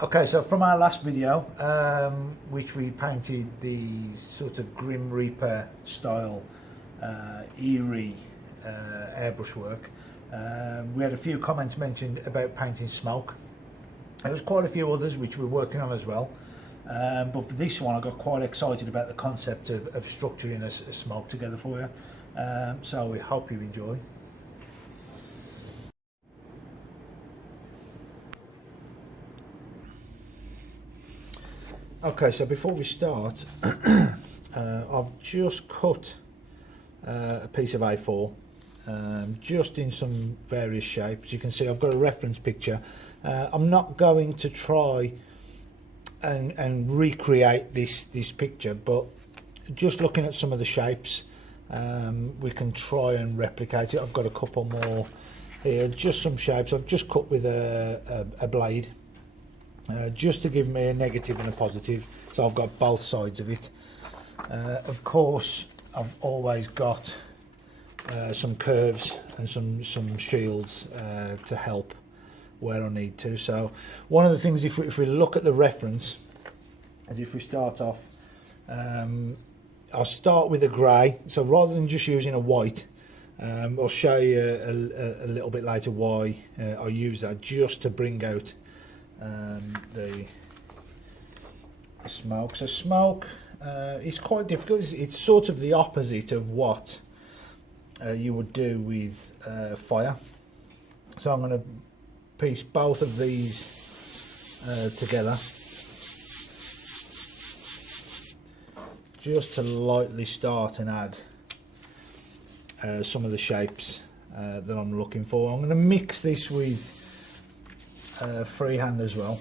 Okay, so from our last video, which we painted the sort of Grim Reaper style eerie airbrush work, we had a few comments mentioned about painting smoke. There was quite a few others which we're working on as well, but for this one I got quite excited about the concept of structuring a smoke together for you, so we hope you enjoy. Okay, so before we start, I've just cut a piece of A4, just in some various shapes. You can see I've got a reference picture. I'm not going to try and recreate this picture, but just looking at some of the shapes, we can try and replicate it. I've got a couple more here, just some shapes I've just cut with a blade. Just to give me a negative and a positive, so I've got both sides of it. Of course, I've always got some curves and some shields to help where I need to. So one of the things, if we look at the reference, and if we start off, I'll start with a grey. So rather than just using a white, I'll show you a little bit later why I use that, just to bring out the smoke. So smoke is quite difficult. It's sort of the opposite of what you would do with fire. So I'm going to piece both of these together, just to lightly start and add some of the shapes that I'm looking for. I'm going to mix this with freehand as well.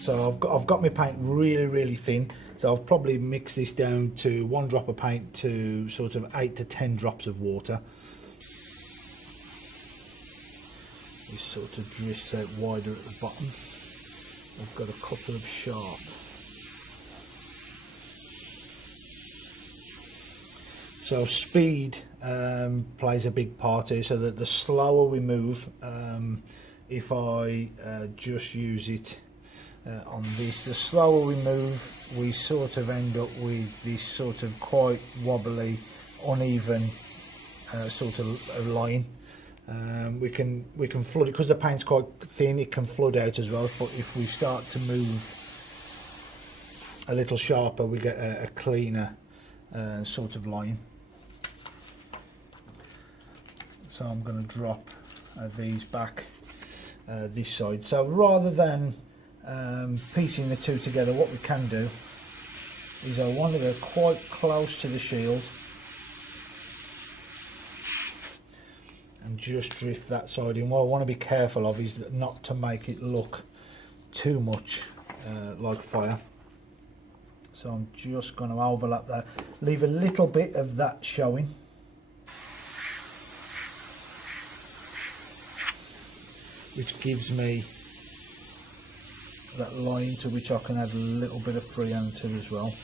So I've got my paint really thin, so I've probably mixed this down to 1 drop of paint to sort of 8 to 10 drops of water. This sort of drifts out wider at the bottom. I've got a couple of sharp. So speed plays a big part here, so that the slower we move, if I just use it on this, the slower we move, we sort of end up with this sort of quite wobbly, uneven sort of line. We can flood it, because the paint's quite thin, it can flood out as well, but if we start to move a little sharper, we get a cleaner sort of line. So I'm going to drop these back this side. So rather than piecing the two together, what we can do is I want to go quite close to the shield and just drift that side in. What I want to be careful of is not to make it look too much like fire. So I'm just going to overlap that, leave a little bit of that showing. Which gives me that line to which I can add a little bit of freehand to as well.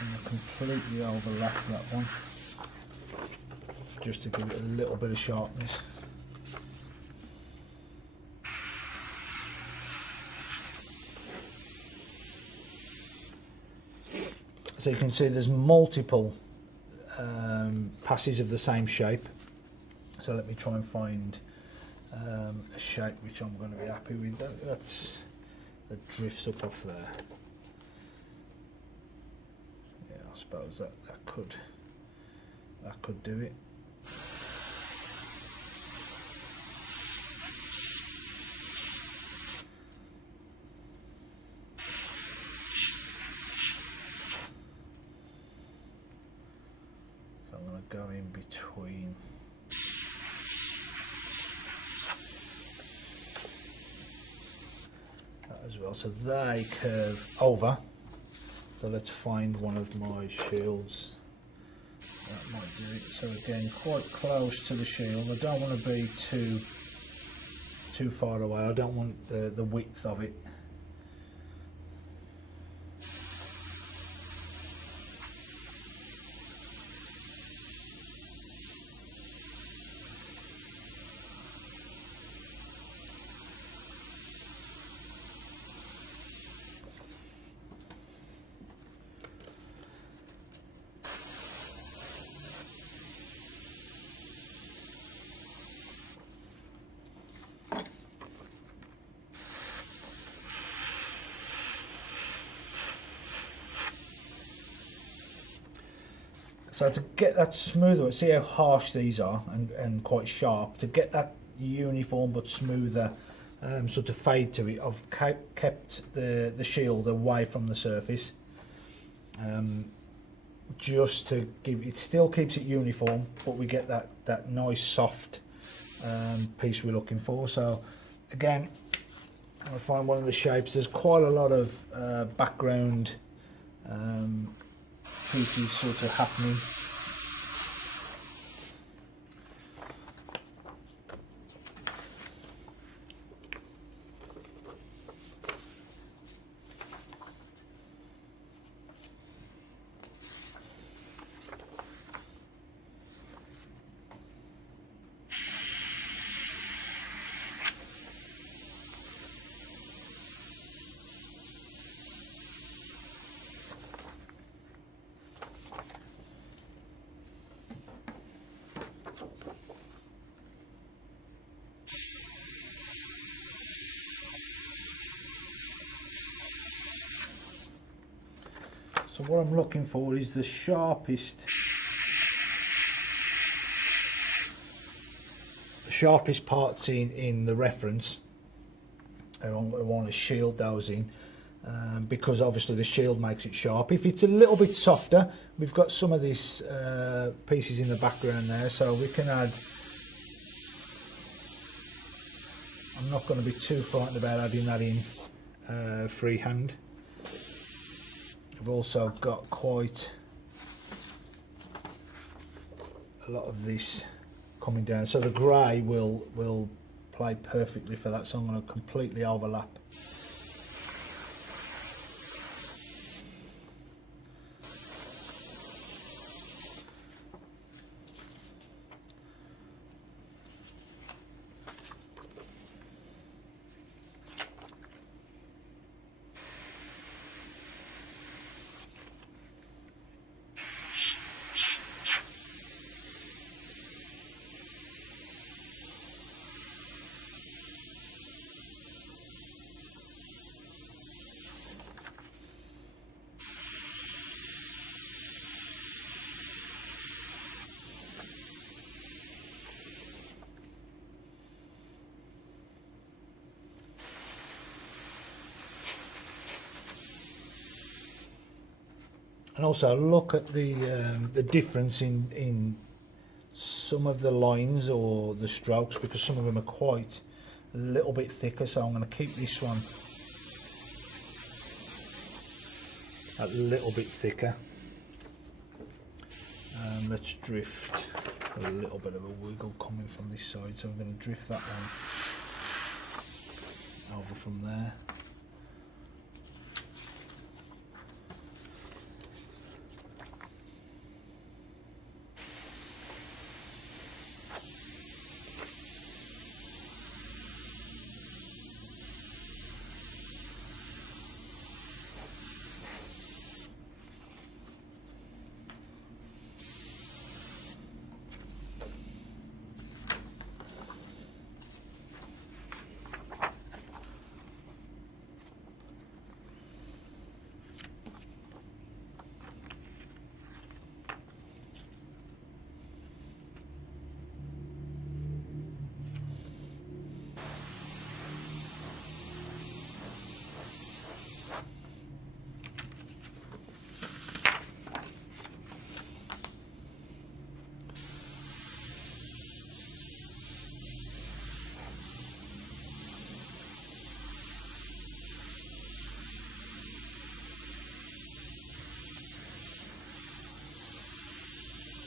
And I completely overlap that one, just to give it a little bit of sharpness. So you can see there's multiple passes of the same shape. So let me try and find a shape which I'm going to be happy with. That drifts up off there. Yeah, I suppose that could do it. Go in between. That as well, so they curve over. So let's find one of my shields. That might do it. So again, quite close to the shield. I don't want to be too far away. I don't want the width of it So to get that smoother, see how harsh these are and quite sharp, to get that uniform but smoother sort of fade to it, I've kept the shield away from the surface, just to give it, still keeps it uniform, but we get that nice soft piece we're looking for. So again, I find one of the shapes, there's quite a lot of background pieces sort of happening. So what I'm looking for is the sharpest parts in the reference. I want to shield those in, because obviously the shield makes it sharp. If it's a little bit softer, we've got some of these pieces in the background there, so we can add, I'm not going to be too frightened about adding that in freehand. We've also got quite a lot of this coming down, so the grey will play perfectly for that, so I'm going to completely overlap. And also look at the difference in some of the lines or the strokes, because some of them are quite a little bit thicker, so I'm going to keep this one a little bit thicker. Let's drift a little bit of a wiggle coming from this side, so I'm going to drift that one over from there.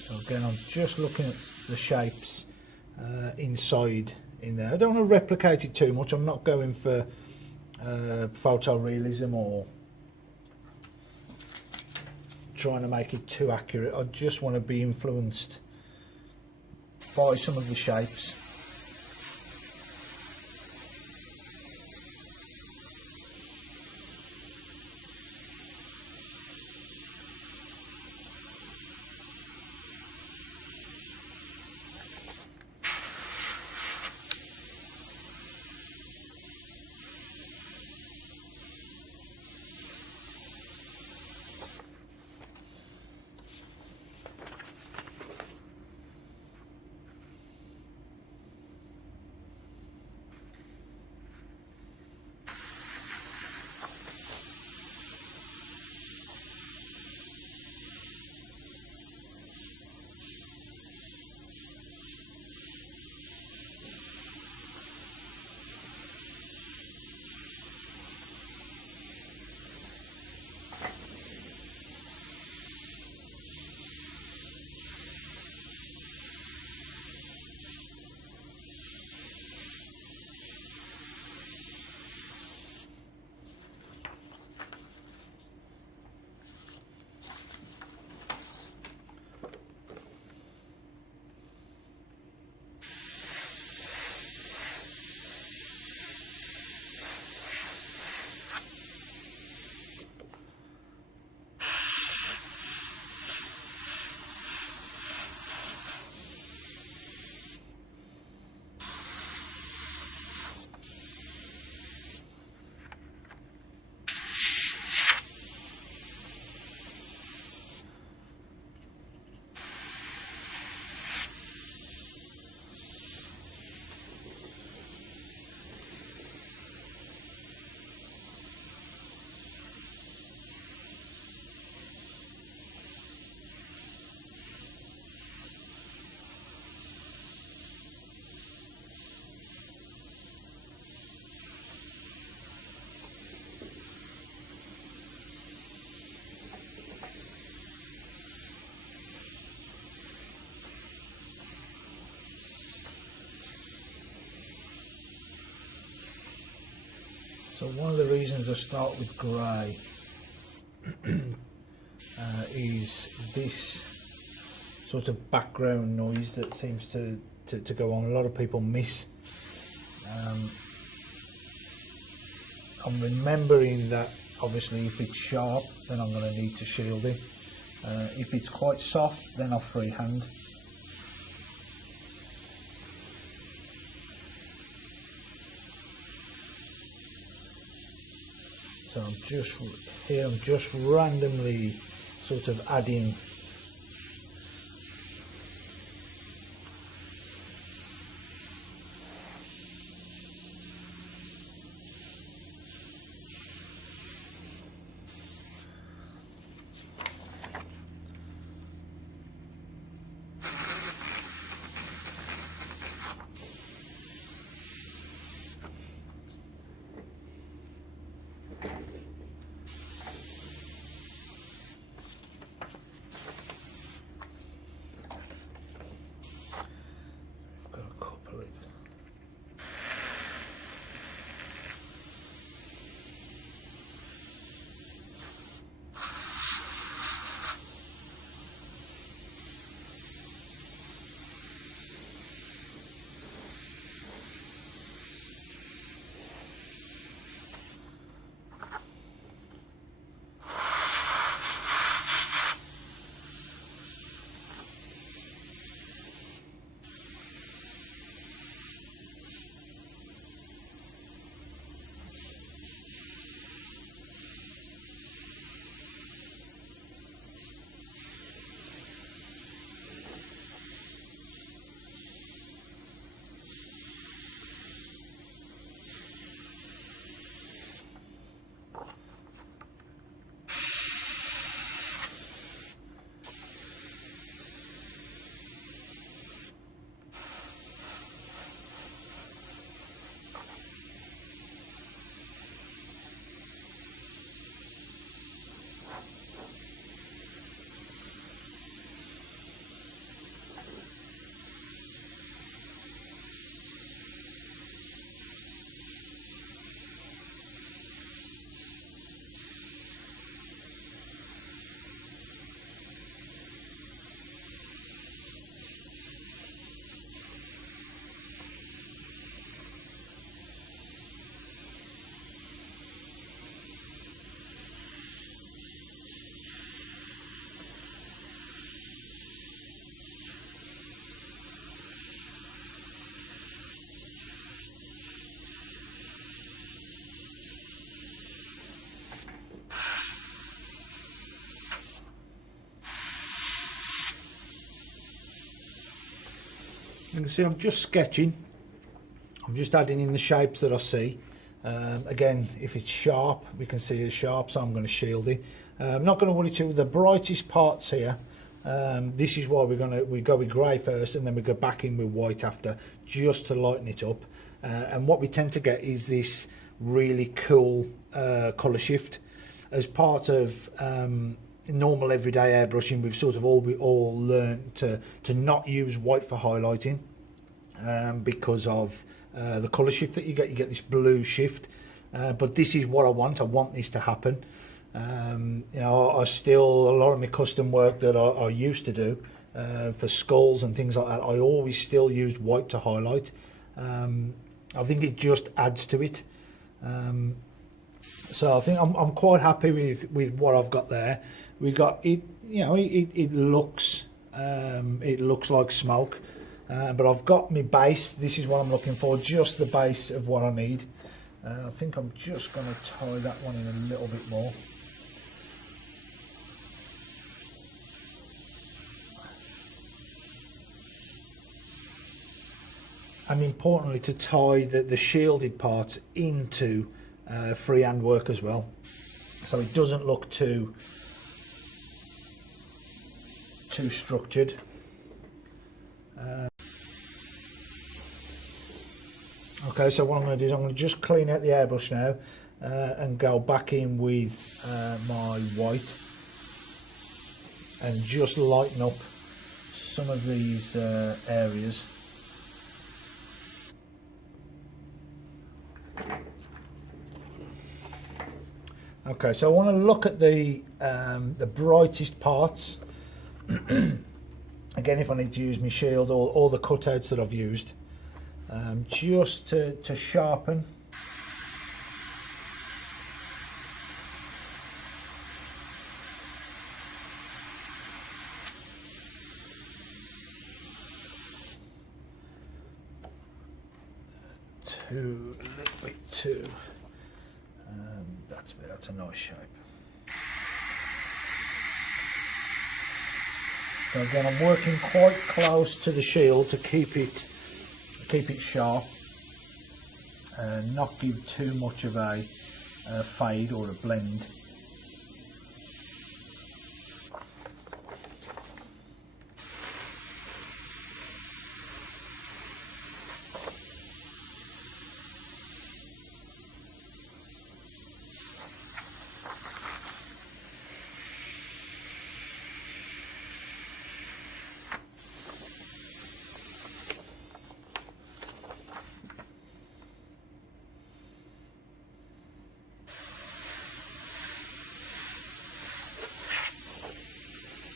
So again, I'm just looking at the shapes inside in there. I don't want to replicate it too much. I'm not going for photorealism or trying to make it too accurate. I just want to be influenced by some of the shapes. So one of the reasons I start with grey is this sort of background noise that seems to go on. A lot of people miss. I'm remembering that obviously if it's sharp, then I'm going to need to shield it. If it's quite soft, then I'll freehand. So I'm just randomly sort of adding You can see I'm just sketching. I'm just adding in the shapes that I see. Again, if it's sharp, we can see it's sharp, so I'm going to shield it. I'm not going to worry too with the brightest parts here. This is why we go with grey first, and then we go back in with white after, just to lighten it up. And what we tend to get is this really cool colour shift. As part of normal everyday airbrushing, we've sort of all learned to not use white for highlighting because of the colour shift that you get this blue shift. But this is what I want this to happen. You know, a lot of my custom work that I used to do for skulls and things like that, I always still used white to highlight. I think it just adds to it. So I think I'm quite happy with what I've got there. We got it, you know, it looks like smoke, but I've got my base. This is what I'm looking for, just the base of what I need. I think I'm just going to tie that one in a little bit more. And importantly, to tie the shielded parts into freehand work as well, so it doesn't look too structured. Okay, so what I'm going to do is I'm going to just clean out the airbrush now and go back in with my white and just lighten up some of these areas. Okay, so I want to look at the brightest parts. Again, if I need to use my shield or all the cutouts that I've used, just to sharpen. A little bit too. That's a nice shape. So again, I'm working quite close to the shield to keep it sharp and not give too much of a fade or a blend.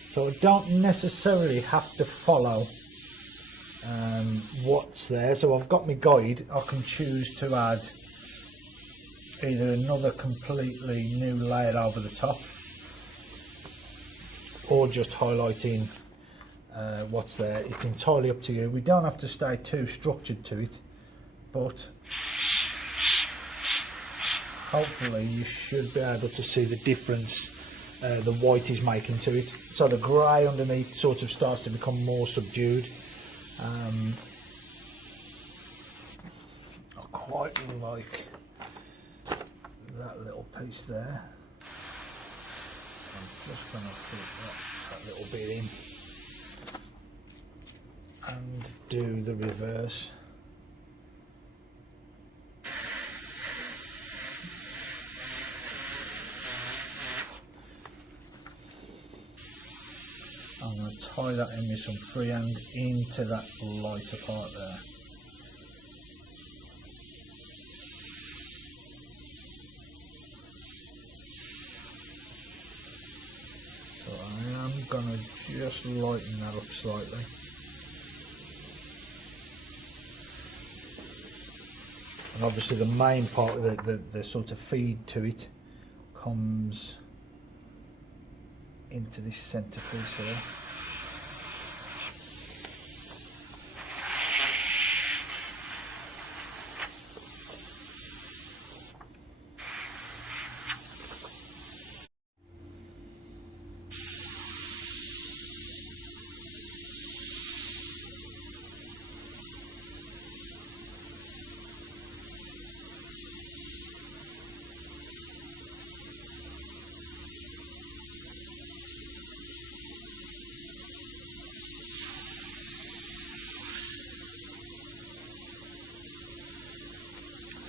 So I don't necessarily have to follow what's there. So I've got my guide. I can choose to add either another completely new layer over the top, or just highlighting what's there. It's entirely up to you. We don't have to stay too structured to it, but hopefully you should be able to see the difference the white is making to it. So the grey underneath sort of starts to become more subdued. I quite like that little piece there. I'm just going to put that little bit in and do the reverse. I'm going to tie that in with some freehand into that lighter part there. So I am going to just lighten that up slightly. And obviously the main part of the sort of feed to it comes into this centre piece here.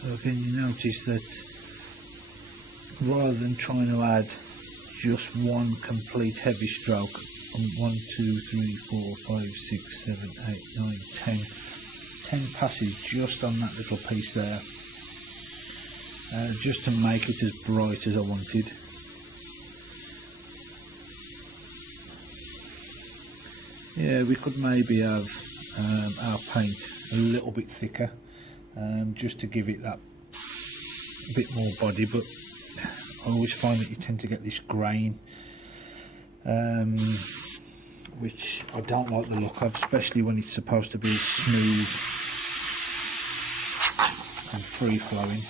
So again, you notice that rather than trying to add just one complete heavy stroke, 1, 2, 3, 4, 5, 6, 7, 8, 9, 10 passes just on that little piece there, just to make it as bright as I wanted. Yeah, we could maybe have our paint a little bit thicker, just to give it that bit more body, but I always find that you tend to get this grain, which I don't like the look of, especially when it's supposed to be smooth and free flowing.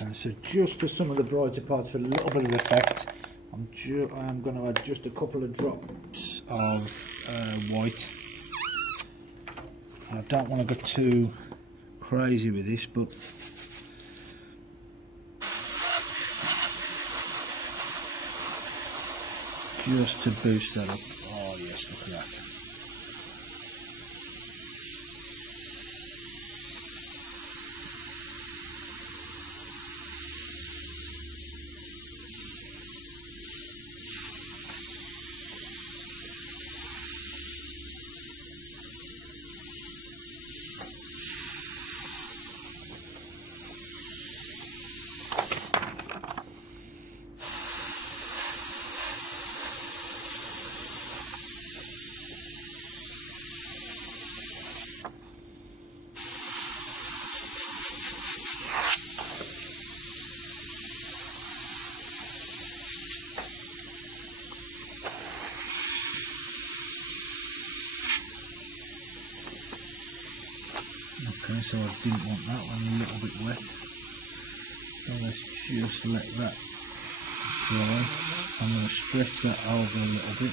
Okay, so just for some of the brighter parts, for a little bit of effect, I'm going to add just a couple of drops of white. I don't want to go too crazy with this, but just to boost that up. Oh yes, look at that. Okay, so I didn't want that one a little bit wet. So let's just let that dry. I'm going to stretch that over a little bit.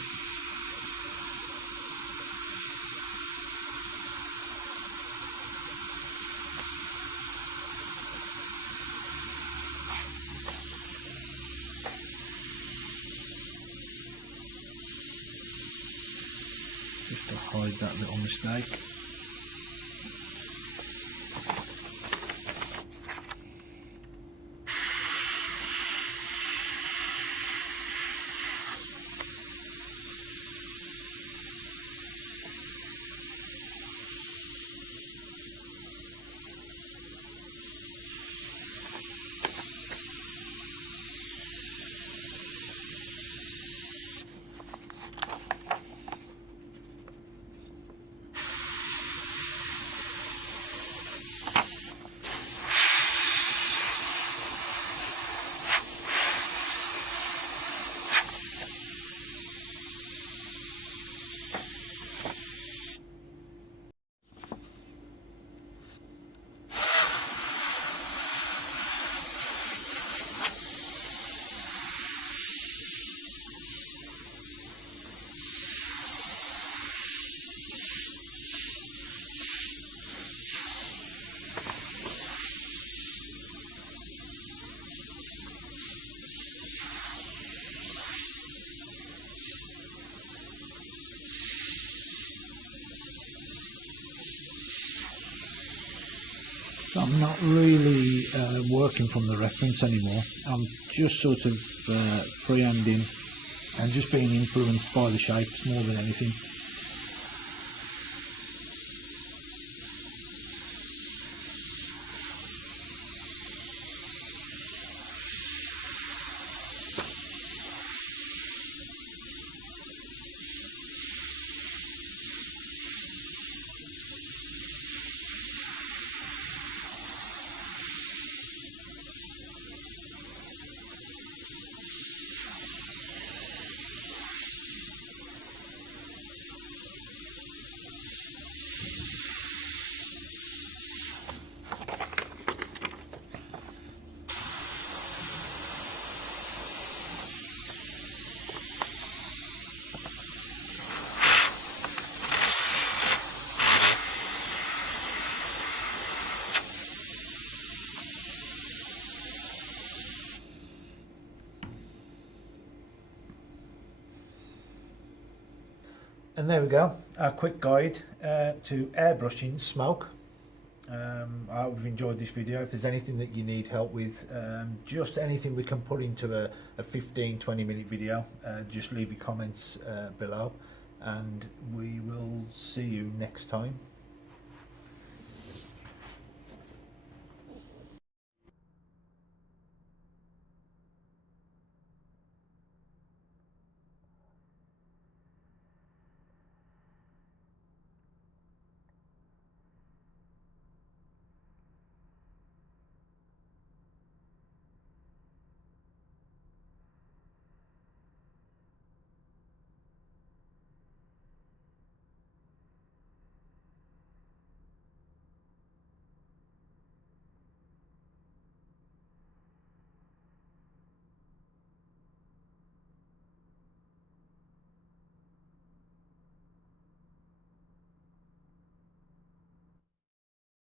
Just to hide that little mistake. I'm not really working from the reference anymore. I'm just sort of freehanding and just being influenced by the shapes more than anything. And there we go, our quick guide to airbrushing smoke. I hope you've enjoyed this video. If there's anything that you need help with, just anything we can put into a 15-20 minute video, just leave your comments below, and we will see you next time.